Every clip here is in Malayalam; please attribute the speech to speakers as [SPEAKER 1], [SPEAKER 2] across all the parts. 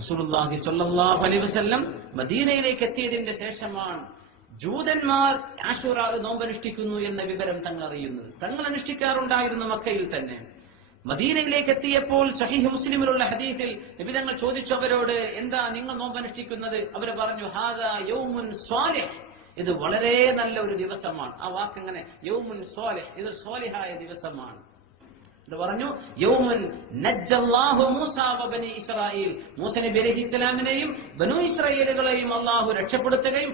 [SPEAKER 1] റസൂലുള്ളാഹി സ്വല്ലല്ലാഹു അലൈഹി വസല്ലം മദീനയിലേക്ക് എത്തിയതിന്റെ ശേഷമാണ് ജൂതന്മാർ ആഷൂറ നോമ്പനുഷ്ഠിക്കുന്നു എന്ന വിവരം തങ്ങൾ അറിയുന്നത്. തങ്ങൾ അനുഷ്ഠിക്കാറുണ്ടായിരുന്നു മക്കയിൽ തന്നെ. മദീനയിലേക്ക് എത്തിയപ്പോൾ സഹീഹ് മുസ്ലിമിലുള്ള ഹദീസിൽ നബി തങ്ങൾ ചോദിച്ചു അവരോട് എന്താ നിങ്ങൾ നോമ്പനുഷ്ഠിക്കുന്നത്? അവർ പറഞ്ഞു ഹാദാ യൗമുൻ സ്വാലിഹ്. ഇത് വളരെ നല്ല ഒരു ദിവസമാണ്. ആ വാക്ക് എങ്ങനെ? യൗമുൻ സ്വാലിഹ്. ഇത് സ്വാലിഹായ ദിവസമാണ്. പറഞ്ഞു യൗമൻ നജ്ജല്ലാഹു മൂസ നബി ബനു ഇസ്രായേലുകളെയും അള്ളാഹു രക്ഷപ്പെടുത്തുകയും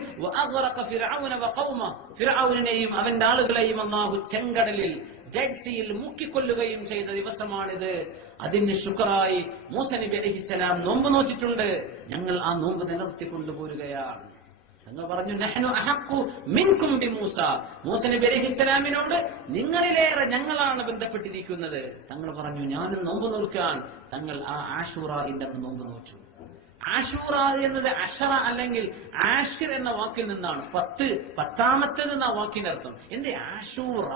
[SPEAKER 1] ഫിറാവുനെയും അവന്റെ ആളുകളെയും അള്ളാഹു ചെങ്കടലിൽ ഡെഡ് സീയിൽ മുക്കിക്കൊല്ലുകയും ചെയ്ത ദിവസമാണിത്. അതിന് ശുക്രായി മൂസ നബി അലൈഹി ഇസ്ലാം നോമ്പ് നോച്ചിട്ടുണ്ട് ഞങ്ങൾ ആ നോമ്പ് നിലനിർത്തി കൊണ്ടുപോരുകയാണ്. തങ്ങൾ പറഞ്ഞു നഹ്നു അഹക്കു മിൻകും ബി മൂസ. മൂസ നബി അലൈഹി സ്വലാമിനോട് നിങ്ങളിലേറെ ഞങ്ങളാണ് ബന്ധപ്പെട്ടിരിക്കുന്നത്. തങ്ങൾ പറഞ്ഞു ഞാനും നോമ്പ് നോക്കാൻ തങ്ങൾ ആ ആഷൂറ ഇല്ലെന്ന് നോമ്പ് നോച്ചു ആഷൂറ എന്നത് അഷറ അല്ലെങ്കിൽ ആഷിർ എന്ന വാക്കിൽ നിന്നാണ്. പത്ത് പത്താമത്തേത് എന്ന വാക്കിന്റെ അർത്ഥം. എന്റെ ആഷൂറ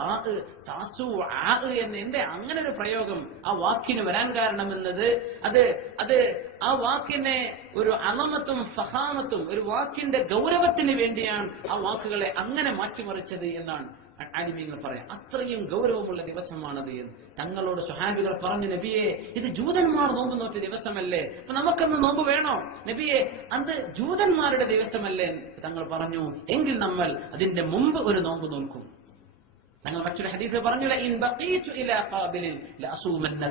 [SPEAKER 1] ആ എന്ന് എന്റെ അങ്ങനെ ഒരു പ്രയോഗം ആ വാക്കിന് വരാൻ കാരണമെന്നത് അത് അത് ആ വാക്കിനെ ഒരു അലമത്തും ഫഹാമത്തും ഒരു വാക്കിന്റെ ഗൗരവത്തിന് വേണ്ടിയാണ് ആ വാക്കുകളെ അങ്ങനെ മാറ്റിമറിച്ചത് എന്നാണ്. ആലിമീങ്ങൾ പറയാം അത്രയും ഗൗരവമുള്ള ദിവസമാണത് എന്ന്. തങ്ങളോട് സുഹാബികൾ പറഞ്ഞു നബിയെ ഇത് ജൂതന്മാർ നോമ്പ് നോറ്റ ദിവസമല്ലേ? അപ്പൊ നമുക്കന്ന് നോമ്പ് വേണോ? നബിയെ അത് ജൂതന്മാരുടെ ദിവസമല്ലേ? തങ്ങൾ പറഞ്ഞു എങ്കിൽ നമ്മൾ അതിന്റെ മുമ്പ് ഒരു നോമ്പ് നോൽക്കും. തങ്ങൾ മറ്റൊരു ഹദീസ് പറഞ്ഞു "ലഇൻ ഇലാ ഖാബിലിൻ ലഅസൂമന്ന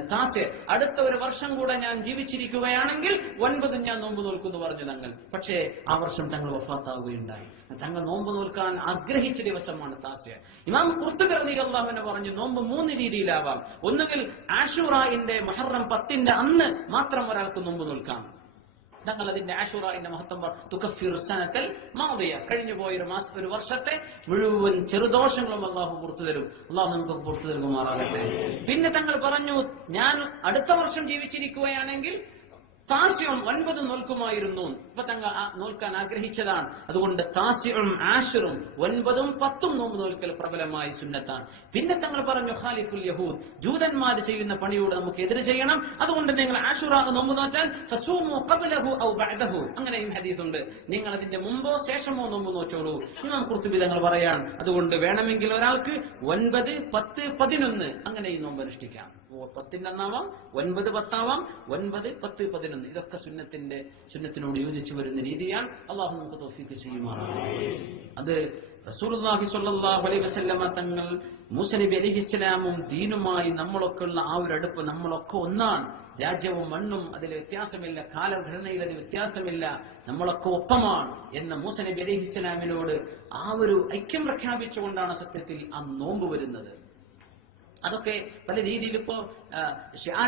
[SPEAKER 1] അടുത്ത ഒരു വർഷം കൂടെ ഞാൻ ജീവിച്ചിരിക്കുകയാണെങ്കിൽ ഒൻപത് ഞാൻ നോമ്പ് നോൽക്കുന്നു പറഞ്ഞു തങ്ങൾ. പക്ഷേ ആ വർഷം തങ്ങൾ വഫാത്താവുകയുണ്ടായി. തങ്ങൾ നോമ്പ് നോൽക്കാൻ ആഗ്രഹിച്ച ദിവസമാണ് താസ്യ ഇമാം റളിയല്ലാഹു അൻഹു പറഞ്ഞു നോമ്പ് മൂന്ന് രീതിയിലാവാം. ഒന്നുകിൽ ആഷുറായിന്റെ മഹറം പത്തിന്റെ അന്ന് മാത്രം ഒരാൾക്ക് നോമ്പ് നോൽക്കാം. തങ്ങൾ അതിന്റെ ആഷുറായിന്റെ മഹത്വം തുക്കഫിർ സനത്തൽ മാവിയ കഴിഞ്ഞു പോയ ഒരു മാസം ഒരു വർഷത്തെ മുഴുവൻ ചെറുദോഷങ്ങളും അള്ളാഹു പുറത്തു തരും. അള്ളാഹു നമുക്ക് പുറത്തു തരുമാറാകട്ടെ പിന്നെ തങ്ങൾ പറഞ്ഞു ഞാൻ അടുത്ത വർഷം ജീവിച്ചിരിക്കുകയാണെങ്കിൽ താസ്യവും ഒൻപതും നോൽക്കുമായിരുന്നു. ഇപ്പൊ തങ്ങൾ നോൽക്കാൻ ആഗ്രഹിച്ചതാണ്. അതുകൊണ്ട് താസ്യവും ആഷറും ഒൻപതും പത്തും നോമ്പ് നോൽക്കൽ പ്രബലമായ സുന്നത്താണ്. പിന്നെ തങ്ങൾ പറഞ്ഞു ഖാലിഫുൽ യഹൂദ് ജൂതന്മാർ ചെയ്യുന്ന പണിയോട് നമുക്ക് എതിര് ചെയ്യണം. അതുകൊണ്ട് നിങ്ങൾ ആഷുറ നോമ്പ് നോറ്റാൽ അങ്ങനെയും ഹദീസുണ്ട്. നിങ്ങൾ അതിന്റെ മുമ്പോ ശേഷമോ നോമ്പ് നോച്ചോളൂ ഇമാം കുർത്തുബി തങ്ങൾ പറയാൻ അതുകൊണ്ട് വേണമെങ്കിൽ ഒരാൾക്ക് ഒൻപത് പത്ത് പതിനൊന്ന് അങ്ങനെയും നോമ്പ് അനുഷ്ഠിക്കാം പത്തിന്റെ ഒന്നാവാം ഒൻപത് പത്താവാം ഒൻപത് പത്ത് പതിനൊന്ന്. ഇതൊക്കെ സുന്നത്തിന്റെ സുന്നത്തിനോട് യോജിച്ചു വരുന്ന രീതിയാണ് അള്ളാഹു നമുക്ക് തോഫിക്ക് ചെയ്യുമാണ് അത് റസൂലുള്ളാഹി സ്വല്ലല്ലാഹു അലൈഹി വസല്ലമ തങ്ങൾ മൂസ നബി അലൈഹി ഇസ്ലാമും ദീനുമായി നമ്മളൊക്കെ ഉള്ള ആ ഒരു അടുപ്പ് നമ്മളൊക്കെ ഒന്നാണ്. രാജ്യവും മണ്ണും അതിൽ വ്യത്യാസമില്ല കാലഘടനയിൽ അതിൽ വ്യത്യാസമില്ല നമ്മളൊക്കെ ഒപ്പമാണ് എന്ന മൂസ നബി അലൈഹി ഇസ്ലാമിനോട് ആ ഒരു ഐക്യം പ്രഖ്യാപിച്ചുകൊണ്ടാണ് സത്യത്തിൽ ആ നോമ്പ് വരുന്നത്. അതൊക്കെ പല രീതിയിൽ ഇപ്പോ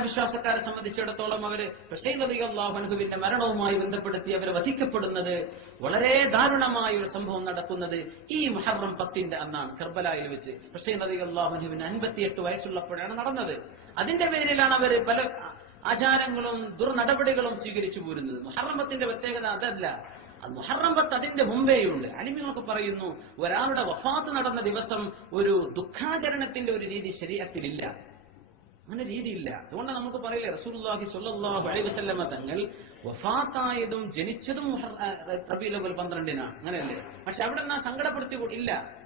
[SPEAKER 1] വിശ്വാസക്കാരെ സംബന്ധിച്ചിടത്തോളം അവർ ഹുസൈൻ അലി അള്ളാഹുവിന്റെ മരണവുമായി ബന്ധപ്പെടുത്തി അവർ വധിക്കപ്പെടുന്നത് വളരെ ദാരുണമായ ഒരു സംഭവം നടക്കുന്നത് ഈ മുഹറം പത്തിന്റെ അന്നാണ് കർബലായിൽ വെച്ച്. ഹുസൈൻ അലി അള്ളാഹുനുവിന് അൻപത്തിയെട്ട് വയസ്സുള്ളപ്പോഴാണ് നടന്നത്. അതിന്റെ പേരിലാണ് അവർ പല ആചാരങ്ങളും ദുർനടപടികളും സ്വീകരിച്ചു പോരുന്നത്. മുഹറമത്തിന്റെ പ്രത്യേകത അതല്ല. അത് മുഹറം പത്ത് അതിന്റെ മുമ്പേയുണ്ട്. അലിമികളൊക്കെ പറയുന്നു ഒരാളുടെ വഫാത്ത് നടന്ന ദിവസം ഒരു ദുഃഖാചരണത്തിന്റെ ഒരു രീതി ശരീരത്തിലില്ല. അങ്ങനെ രീതിയില്ല. അതുകൊണ്ട് നമുക്ക് പറയില്ലേ റസൂലുള്ളാഹി സ്വല്ലല്ലാഹു അലൈഹി വസല്ലമ തങ്ങൾ വഫാത്തായതും ജനിച്ചതും റബീഉൽ അവ്വൽ പന്ത്രണ്ടിനാണ്. അങ്ങനെയല്ലേ? പക്ഷെ അവിടെ നിന്ന് സങ്കടപ്പെടുത്തി ഇല്ല.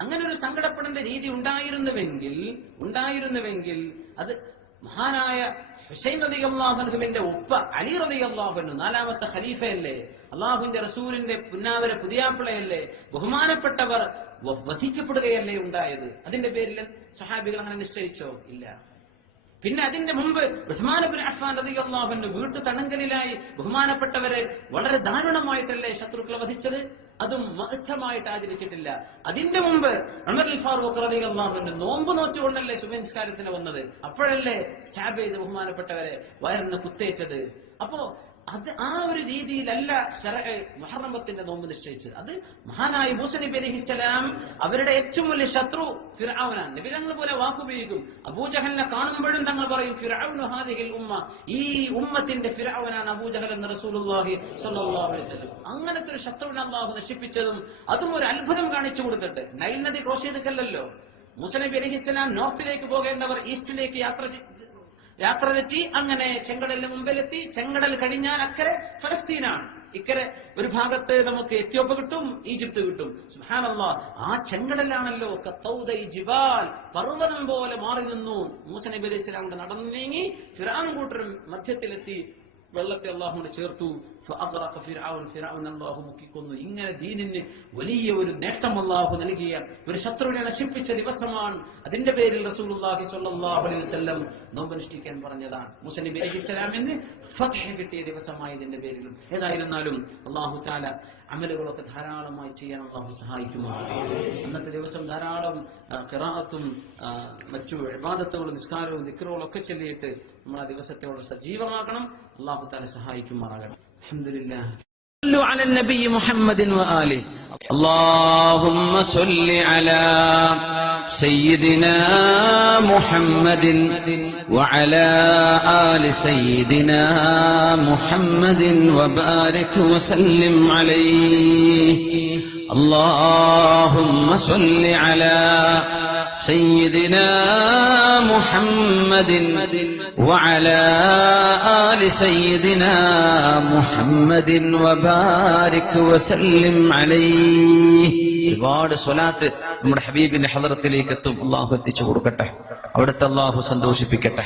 [SPEAKER 1] അങ്ങനെ ഒരു സങ്കടപ്പെടേണ്ട രീതി ഉണ്ടായിരുന്നുവെങ്കിൽ ഉണ്ടായിരുന്നുവെങ്കിൽ അത് മഹാനായ ഹുസൈൻ അള്ളാഹുവിന്റെ ഉപ്പ അലി റബി അള്ളാഹുനു നാലാമത്തെ ഖലീഫയല്ലേ? അള്ളാഹുവിന്റെ റസൂലിന്റെ പുന്നാവര പുതിയാപ്പിളയല്ലേ? ബഹുമാനപ്പെട്ടവർ വധിക്കപ്പെടുകയല്ലേ ഉണ്ടായത്? അതിന്റെ പേരിൽ സഹാബികൾ അങ്ങനെ നിശ്ചയിച്ചോ? ഇല്ല. പിന്നെ അതിന്റെ മുമ്പ് ഉസ്മാനബിൻ അഫ്ഫാൻ റളിയല്ലാഹുവിന്റെ വീട്ടു തണങ്കലിലായി ബഹുമാനപ്പെട്ടവരെ വളരെ ദാരുണമായിട്ടല്ലേ ശത്രുക്കളെ വധിച്ചത്? അതും മഹത്തമായിട്ട് ആചരിച്ചിട്ടില്ല. അതിന്റെ മുമ്പ് അൽ ഫാറൂഖ് റളിയല്ലാഹുവിന്റെ നോമ്പ് നോച്ചുകൊണ്ടല്ലേ ശുഭനിസ്കാരത്തിന് വന്നത്? അപ്പോഴല്ലേ സ്റ്റാബ് ചെയ്ത് ബഹുമാനപ്പെട്ടവരെ വയറിന് കുത്തേറ്റത്. അപ്പോ അത് ആ ഒരു രീതിയിലല്ല മുഹറമത്തിന്റെ നോമ്പ് നിശ്ചയിച്ചത്. അത് മഹാനായി മൂസ നബി അലൈഹിസ്സലാം അവരുടെ ഏറ്റവും വലിയ ശത്രു ഫിർഔനാണ് നിബിതങ്ങൾ പോലെ വാക്കുപയോഗിക്കും അബൂജഹലിനെ കാണുമ്പോഴും തങ്ങൾ പറയും ഫിർഔനു ഹാദിഹിൽ ഉമ്മ. ഈ ഉമ്മത്തിന്റെ ഫിറാവനാണ് അബൂജഹൽ എന്ന് വസല്ലം. അങ്ങനത്തെ ഒരു ശത്രുവിനെ അള്ളാഹു നശിപ്പിച്ചതും അതും ഒരു അത്ഭുതം കാണിച്ചു കൊടുത്തിട്ട്. നൈൽ നദി ക്രോസ് ചെയ്തിട്ടല്ലോ മൂസ നബി അലൈഹിസ്സലാം നോർത്തിലേക്ക് പോകേണ്ടവർ ഈസ്റ്റിലേക്ക് യാത്ര യാത്ര തെറ്റി അങ്ങനെ ചെങ്കടലിന് മുമ്പിലെത്തി. ചെങ്കടൽ കഴിഞ്ഞാൽ അക്കരെ ഫലസ്തീനാണ്. ഇക്കരെ ഒരു ഭാഗത്ത് നമുക്ക് എത്യോപ്യ കിട്ടും ഈജിപ്ത് കിട്ടും. സുഹാനല്ല ആ ചെങ്കടലാണല്ലോ ജിബാൽ. പർവതം പോലെ മാറി നിന്നു. മൂസ നബി നടന്നു നീങ്ങി ഫിറാൻ കൂട്ടരും മധ്യത്തിലെത്തി വെള്ളത്തെ അള്ളാഹുണ്ട് ചേർത്തു. മുക്കിക്കൊന്നു. ഇങ്ങനെ ദീനിന് വലിയ ഒരു നേട്ടം അള്ളാഹു നൽകിയ ഒരു ശത്രുവിനെ നശിപ്പിച്ച ദിവസമാണ് അതിന്റെ പേരിൽ സ്വല്ലല്ലാഹു അലൈഹി വസല്ലം നോമ്പനുഷ്ഠിക്കാൻ പറഞ്ഞതാണ്. മുസ്ലിം അലിസ്ലാമിന് കിട്ടിയ കിട്ടിയ ദിവസമായതിന്റെ പേരിലും. ഏതായിരുന്നാലും അള്ളാഹു താല അമലുകളൊക്കെ ധാരാളമായി ചെയ്യാൻ അള്ളാഹു സഹായിക്കുമാണ് അന്നത്തെ ദിവസം ധാരാളം കിറാത്തും മറ്റു വിവാദത്തുകളും നിസ്കാരവും ദിക്കറുകളും ഒക്കെ ചൊല്ലിയിട്ട് നമ്മൾ ആ ദിവസത്തെ സജീവമാക്കണം. അള്ളാഹു താല സഹായിക്കുമാറാകണം الحمد لله. صلوا على النبي محمد وآله. اللهم صل على سيدنا محمد وعلى آل سيدنا محمد وبارك وسلم عليه. اللهم صل على سيدنا محمد وعلى آل سيدنا محمد وبارك وسلم عليه ഒരുപാട് സ്വലാത്ത് നമ്മുടെ ഹബീബിന്റെ ഹദറത്തിലേക്ക് എത്തും അള്ളാഹു എത്തിച്ചു കൊടുക്കട്ടെ അവിടുത്തെ അള്ളാഹു സന്തോഷിപ്പിക്കട്ടെ